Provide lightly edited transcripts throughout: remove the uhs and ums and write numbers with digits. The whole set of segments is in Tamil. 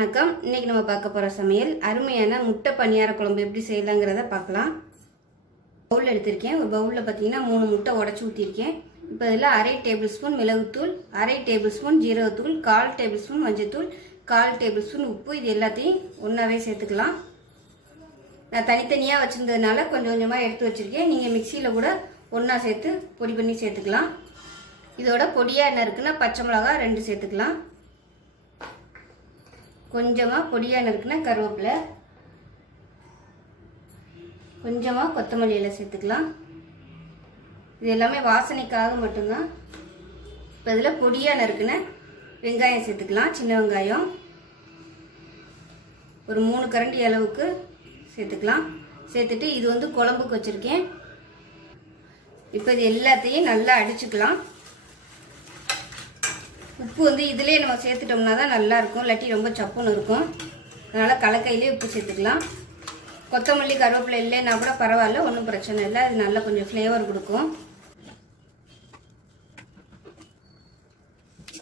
வணக்கம். இன்னைக்கு நம்ம பார்க்க போகிற சமையல் அருமையான முட்டை பணியார குழம்பு எப்படி செய்யலாங்கிறத பார்க்கலாம். பவுல் எடுத்திருக்கேன். ஒரு பவுலில் பார்த்தீங்கன்னா 3 முட்டை உடச்சி ஊற்றிருக்கேன். இப்போ இதில் 1/2 டேபிள் ஸ்பூன் மிளகுத்தூள், 1/2 டேபிள் ஸ்பூன் ஜீரகத்தூள், 1/4 டேபிள் ஸ்பூன் மஞ்சத்தூள், 1/4 டேபிள் ஸ்பூன் உப்பு, இது எல்லாத்தையும் ஒன்றாவே சேர்த்துக்கலாம். நான் தனித்தனியாக வச்சுருந்ததுனால கொஞ்சம் கொஞ்சமாக எடுத்து வச்சுருக்கேன். நீங்கள் மிக்சியில் கூட ஒன்றா சேர்த்து பொடி பண்ணி சேர்த்துக்கலாம். இதோட பொடியாக என்ன இருக்குன்னா பச்சை மிளகா 2 சேர்த்துக்கலாம். கொஞ்சமாக பொடியாக நறுக்குனா கருவேப்பிலை, கொஞ்சமாக கொத்தமல்லி இலை சேர்த்துக்கலாம். இது எல்லாமே வாசனைக்காக மட்டும்தான். இப்போ இதில் பொடியாக நறுக்குன வெங்காயம் சேர்த்துக்கலாம். சின்ன வெங்காயம் ஒரு 3 கரண்டி அளவுக்கு சேர்த்துக்கலாம். சேர்த்துட்டு இது குழம்புக்கு வச்சுருக்கேன். இப்போ இது எல்லாத்தையும் நல்லா அடிச்சுக்கலாம். உப்பு இதிலே நம்ம சேர்த்துட்டோம்னா தான் நல்லாயிருக்கும், இல்லாட்டி ரொம்ப சப்புன்னு இருக்கும். அதனால் கலக்கையிலே உப்பு சேர்த்துக்கலாம். கொத்தமல்லி கருவேப்பிலை இல்லைன்னா கூட பரவாயில்ல, ஒன்றும் பிரச்சனை இல்லை. அது நல்லா கொஞ்சம் ஃப்ளேவர் கொடுக்கும்.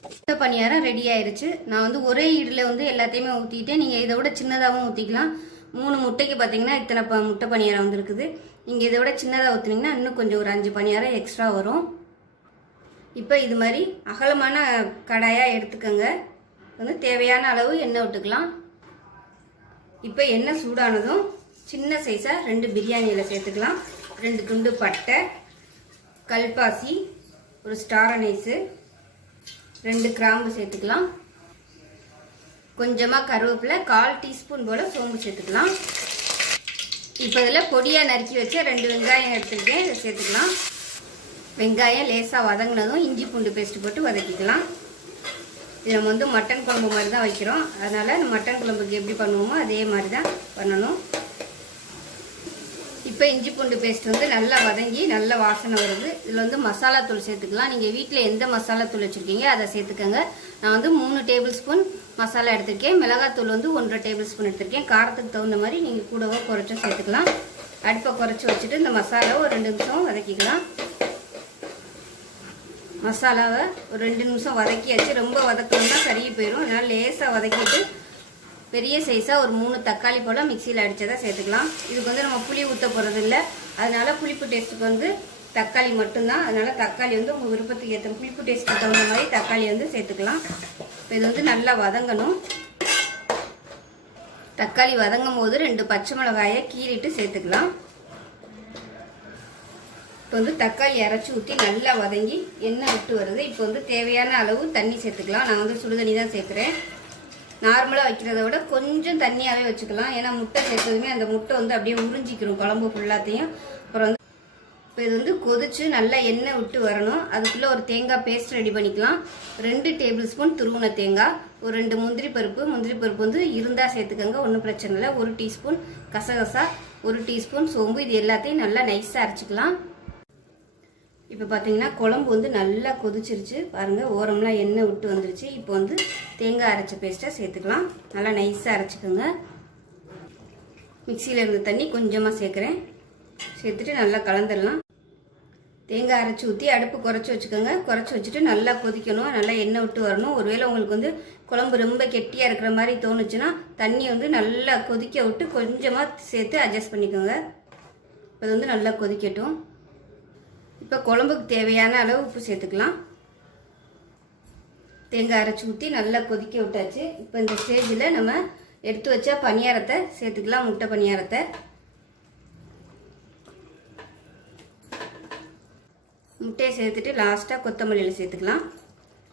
முட்டை பணியாரம் ரெடி ஆயிடுச்சு. நான் ஒரே ஈடில் எல்லாத்தையுமே ஊற்றிட்டேன். நீங்கள் இதை விட சின்னதாகவும் ஊற்றிக்கலாம். 3 முட்டைக்கு பார்த்தீங்கன்னா இத்தனை முட்டை பணியாரம் வந்துருக்குது. நீங்கள் இதை விட சின்னதாக ஊற்றுனீங்கன்னா இன்னும் கொஞ்சம் ஒரு 5 பணியாரம் எக்ஸ்ட்ரா வரும். இப்போ இது மாதிரி அகலமான கடாயாக எடுத்துக்கோங்க. தேவையான அளவு எண்ணெய் விட்டுக்கலாம். இப்போ எண்ணெய் சூடானதும் சின்ன சைஸாக 2 பிரியாணி இலை சேர்த்துக்கலாம். 2 துண்டு பட்டை, கல்பாசி, ஒரு ஸ்டார் அனைஸு, 2 கிராம்பு சேர்த்துக்கலாம். கொஞ்சமாக கருவேப்பிலை, 1/4 டீஸ்பூன் போல் சோம்பு சேர்த்துக்கலாம். இப்போ இதில் பொடியாக நறுக்கி வச்ச 2 வெங்காயம் எடுத்துக்கிட்டேன், இதை சேர்த்துக்கலாம். வெங்காயம் லேசாக வதங்கினதும் இஞ்சி பூண்டு பேஸ்ட்டு போட்டு வதக்கிக்கலாம். இது நம்ம மட்டன் குழம்பு மாதிரி தான் வைக்கிறோம். அதனால் மட்டன் குழம்புக்கு எப்படி பண்ணுவோமோ அதே மாதிரி தான் பண்ணணும். இப்போ இஞ்சி பூண்டு பேஸ்ட் நல்லா வதங்கி நல்ல வாசனை வருது. இதில் மசாலா தூள் சேர்த்துக்கலாம். நீங்கள் வீட்டில் எந்த மசாலா தூள் வச்சுருக்கீங்க அதை சேர்த்துக்கோங்க. நான் 3 டேபிள் ஸ்பூன் மசாலா எடுத்திருக்கேன். மிளகாத்தூள் 1.5 டேபிள் ஸ்பூன் எடுத்திருக்கேன். காரத்துக்கு தகுந்த மாதிரி நீங்கள் கூடவோ குறைச்சோ சேர்த்துக்கலாம். அடுப்பை குறைச்சி வச்சுட்டு இந்த மசாலாவை ஒரு 2 நிமிஷம் வதக்கிக்கலாம். மசாலாவை ஒரு 2 நிமிஷம் வதக்கியாச்சு. ரொம்ப வதக்கணும்னா கருகி போயிடும். அதனால் லேசாக வதக்கிட்டு பெரிய சைஸாக ஒரு 3 தக்காளி போல் மிக்சியில் அடித்ததை சேர்த்துக்கலாம். இதுக்கு நம்ம புளி ஊற்ற போகிறது இல்லை. அதனால் புளிப்பு டேஸ்ட்டுக்கு தக்காளி மட்டும்தான். அதனால் தக்காளி உங்கள் விருப்பத்துக்கு ஏற்ற புளிப்பு டேஸ்ட்டுக்கு தகுந்த மாதிரி தக்காளி சேர்த்துக்கலாம். இப்போ இது நல்லா வதங்கணும். தக்காளி வதங்கும் போது 2 பச்சை மிளகாயை கீறிட்டு சேர்த்துக்கலாம். இப்போ தக்காளி அரைச்சி ஊற்றி நல்லா வதங்கி எண்ணெய் விட்டு வருது. இப்போ தேவையான அளவு தண்ணி சேர்த்துக்கலாம். நான் சுடு தண்ணி தான் சேர்க்குறேன். நார்மலாக வைக்கிறத விட கொஞ்சம் தண்ணியாகவே வச்சுக்கலாம். ஏன்னா முட்டை சேர்த்ததுமே அந்த முட்டை அப்படியே உறிஞ்சிக்கிறோம் குழம்பு ஃபுல்லாத்தையும். அப்புறம் இப்போ இது கொதிச்சு நல்லா எண்ணெய் விட்டு வரணும். அதுக்குள்ளே ஒரு தேங்காய் பேஸ்ட் ரெடி பண்ணிக்கலாம். 2 டேபிள் ஸ்பூன் துருவின தேங்காய், ஒரு 2 முந்திரி பருப்பு இருந்தால் சேர்த்துக்கோங்க, ஒன்றும் பிரச்சனை இல்லை. 1 டீஸ்பூன் கசகசா, 1 டீஸ்பூன் சோம்பு, இது எல்லாத்தையும் நல்லா நைஸாக அரைச்சிக்கலாம். இப்போ பார்த்தீங்கன்னா குழம்பு நல்லா கொதிச்சிருச்சு. பாருங்கள், ஓரம்லாம் எண்ணெய் விட்டு வந்துருச்சு. இப்போ தேங்காய் அரைச்ச பேஸ்ட்டை சேர்த்துக்கலாம். நல்லா நைஸாக அரைச்சிக்கோங்க. மிக்சியில் இருந்த தண்ணி கொஞ்சமாக சேர்க்குறேன். சேர்த்துட்டு நல்லா கலந்துடலாம். தேங்காய் அரைச்சி ஊற்றி அடுப்பு குறைச்சி வச்சுக்கோங்க. குறைச்சி வச்சுட்டு நல்லா கொதிக்கணும். நல்லா எண்ணெய் விட்டு வரணும். ஒருவேளை உங்களுக்கு குழம்பு ரொம்ப கெட்டியாக இருக்கிற மாதிரி தோணுச்சுன்னா தண்ணி நல்லா கொதிக்க விட்டு கொஞ்சமாக சேர்த்து அட்ஜஸ்ட் பண்ணிக்கோங்க. இப்போ நல்லா கொதிக்கட்டும். இப்போ குழம்புக்கு தேவையான அளவு உப்பு சேர்த்துக்கலாம். தேங்காய் அரைச்சி ஊற்றி நல்லா கொதிக்க விட்டாச்சு. இப்போ இந்த ஸ்டேஜில் நம்ம எடுத்து வச்ச பணியாரத்தை சேர்த்துக்கலாம். முட்டை பணியாரத்தை முட்டையை சேர்த்துட்டு லாஸ்ட்டாக கொத்தமல்லியில் சேர்த்துக்கலாம்.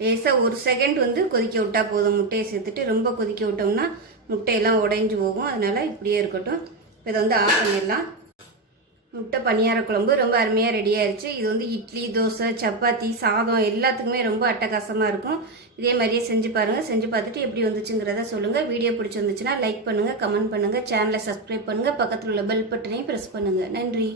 லேசாக 1 செகண்ட் கொதிக்க விட்டால் போதும். முட்டையை சேர்த்துட்டு ரொம்ப கொதிக்க விட்டோம்னா முட்டையெல்லாம் உடைஞ்சு போகும். அதனால் இப்படியே இருக்கட்டும். இப்போ இதை ஆஃப் பண்ணிடலாம். முட்டை பணியார குழம்பு ரொம்ப அருமையாக ரெடி ஆயிடுச்சு. இது இட்லி, தோசை, சப்பாத்தி, சாதம் எல்லாத்துக்குமே ரொம்ப அட்டகாசமாக இருக்கும். இதே மாதிரியே செஞ்சு பாருங்கள். செஞ்சு பார்த்துட்டு எப்படி வந்துச்சுங்கிறத சொல்லுங்கள். வீடியோ பிடிச்சிருந்துச்சுன்னா லைக் பண்ணுங்கள், கமெண்ட் பண்ணுங்கள், சேனலை சப்ஸ்கிரைப் பண்ணுங்கள், பக்கத்தில் உள்ள பெல் பட்டனையும் ப்ரெஸ் பண்ணுங்கள். நன்றி.